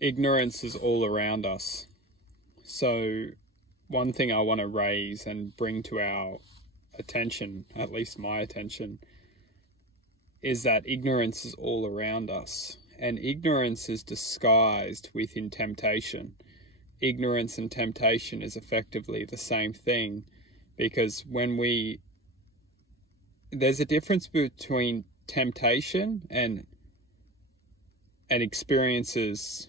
Ignorance is all around us. So one thing I want to raise and bring to our attention, at least my attention, is that ignorance is all around us. And ignorance is disguised within temptation. Ignorance and temptation is effectively the same thing, because there's a difference between temptation and experiences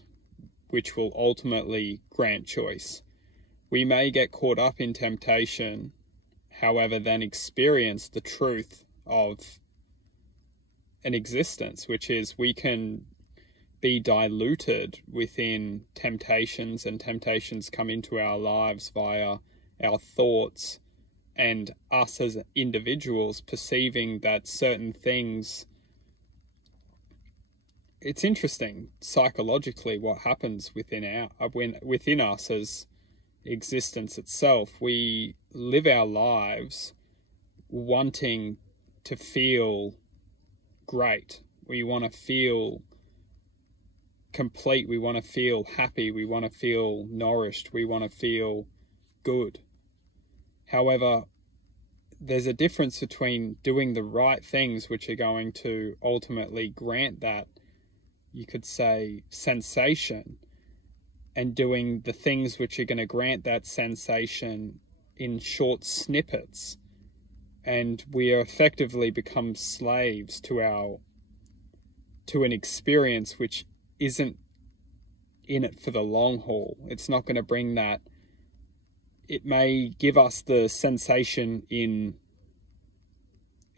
which will ultimately grant choice. We may get caught up in temptation, however, then experience the truth of an existence, which is we can be diluted within temptations, and temptations come into our lives via our thoughts and us as individuals perceiving that certain things. It's interesting psychologically what happens within us as existence itself. We live our lives wanting to feel great. We want to feel complete. We want to feel happy. We want to feel nourished. We want to feel good. However, there's a difference between doing the right things, which are going to ultimately grant that, you could say, sensation, and doing the things which are going to grant that sensation in short snippets. And we effectively become slaves to an experience which isn't in it for the long haul. It's not going to bring that. It may give us the sensation in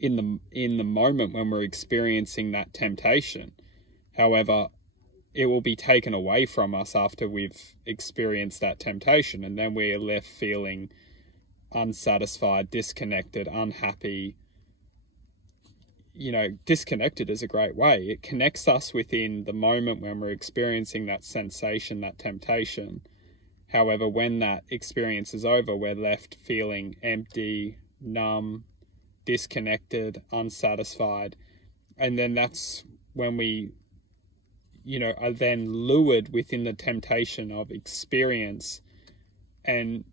the moment when we're experiencing that temptation. However, it will be taken away from us after we've experienced that temptation, and then we're left feeling unsatisfied, disconnected, unhappy. Disconnected is a great way. It connects us within the moment when we're experiencing that sensation, that temptation. However, when that experience is over, we're left feeling empty, numb, disconnected, unsatisfied. And then that's when we are then lured within the temptation of experience. And,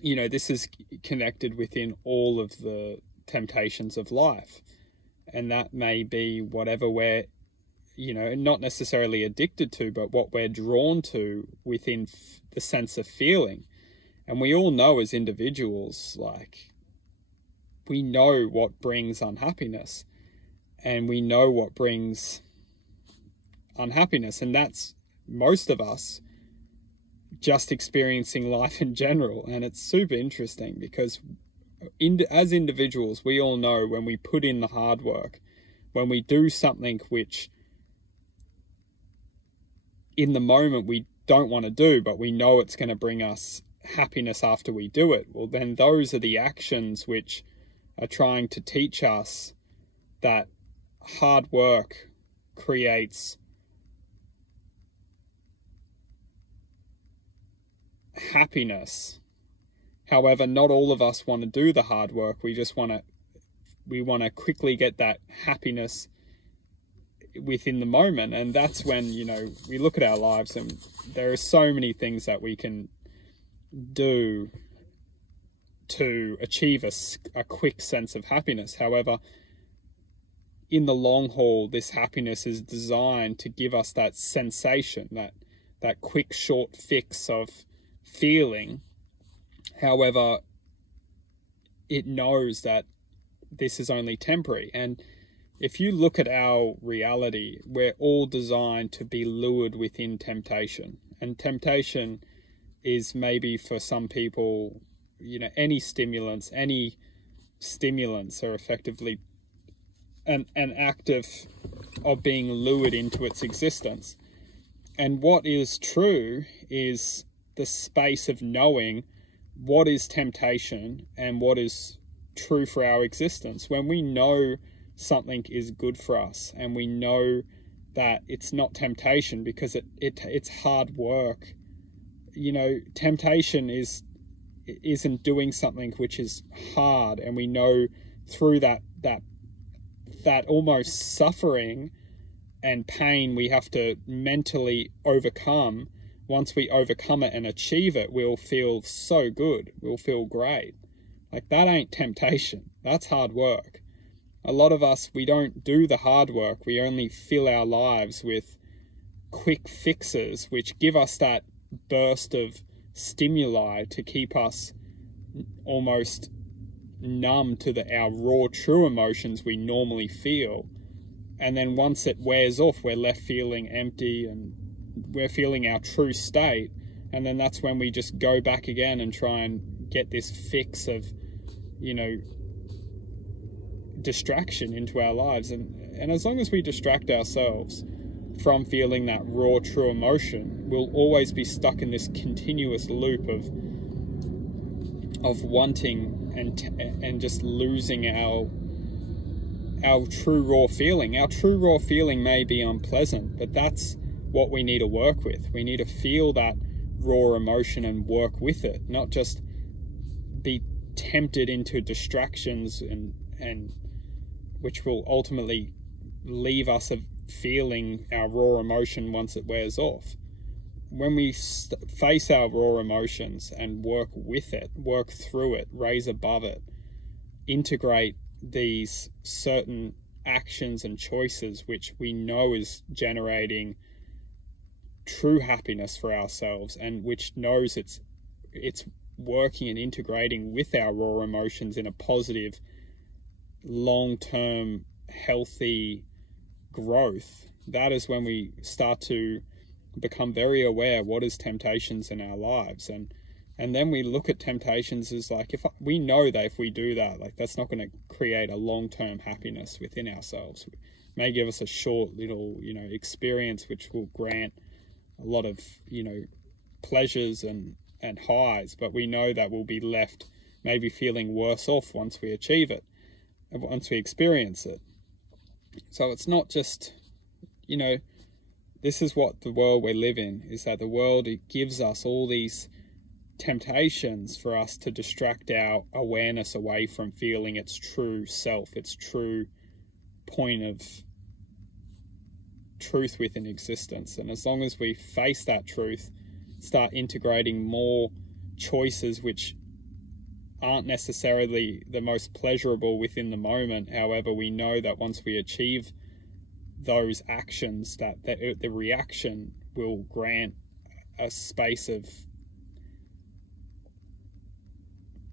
this is connected within all of the temptations of life. And that may be whatever we're, not necessarily addicted to, but what we're drawn to within the sense of feeling. And we all know as individuals, we know what brings unhappiness, and we know what brings unhappiness, and that's most of us just experiencing life in general. And it's super interesting because as individuals, we all know when we put in the hard work, when we do something which in the moment we don't want to do, but we know it's going to bring us happiness after we do it, well, then those are the actions which are trying to teach us that hard work creates happiness. However, not all of us want to do the hard work. We want to quickly get that happiness within the moment. And that's when, we look at our lives and there are so many things that we can do to achieve a quick sense of happiness. However, in the long haul, this happiness is designed to give us that sensation, that quick, short fix of feeling. However, it knows that this is only temporary. And if you look at our reality, we're all designed to be lured within temptation. And temptation is maybe for some people, any stimulants are effectively an act of being lured into its existence. And what is true is the space of knowing what is temptation and what is true for our existence. When we know something is good for us and we know that it's not temptation because it's hard work. Temptation isn't doing something which is hard, and we know through that almost suffering and pain we have to mentally overcome. Once we overcome it and achieve it, we'll feel so good. We'll feel great. Like, that ain't temptation. That's hard work. A lot of us, we don't do the hard work. We only fill our lives with quick fixes, which give us that burst of stimuli to keep us almost numb to our raw, true emotions we normally feel. And then once it wears off, we're left feeling empty and we're feeling our true state. And then that's when we just go back again and try and get this fix of, distraction into our lives. And as long as we distract ourselves from feeling that raw, true emotion, we'll always be stuck in this continuous loop of wanting and just losing our true raw feeling. Our true raw feeling may be unpleasant, but that's what we need to work with. We need to feel that raw emotion and work with it, not just be tempted into distractions and which will ultimately leave us feeling our raw emotion once it wears off. When we face our raw emotions and work with it, work through it, raise above it, integrate these certain actions and choices which we know is generating true happiness for ourselves, and which knows it's working and integrating with our raw emotions in a positive, long-term, healthy growth, that is when we start to become very aware what is temptations in our lives. And then we look at temptations as like, we know that if we do that, like, that's not going to create a long-term happiness within ourselves. It may give us a short little, experience which will grant a lot of, pleasures and highs, but we know that we'll be left maybe feeling worse off once we achieve it, once we experience it. So it's not just, this is what the world we live in, is that the world, it gives us all these temptations for us to distract our awareness away from feeling its true self, its true point of truth within existence. And as long as we face that truth, start integrating more choices which aren't necessarily the most pleasurable within the moment, however, we know that once we achieve those actions, that the reaction will grant a space of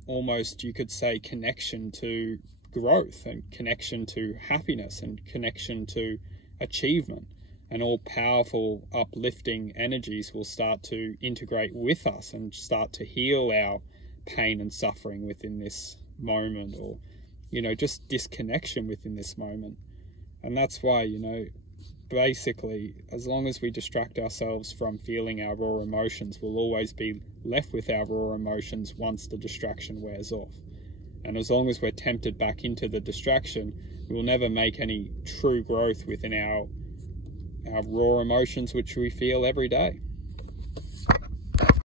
almost, you could say, connection to growth and connection to happiness and connection to achievement. And all powerful, uplifting energies will start to integrate with us and start to heal our pain and suffering within this moment, or, just disconnection within this moment. And that's why, basically, as long as we distract ourselves from feeling our raw emotions, we'll always be left with our raw emotions once the distraction wears off. And as long as we're tempted back into the distraction, we will never make any true growth within our raw emotions which we feel every day.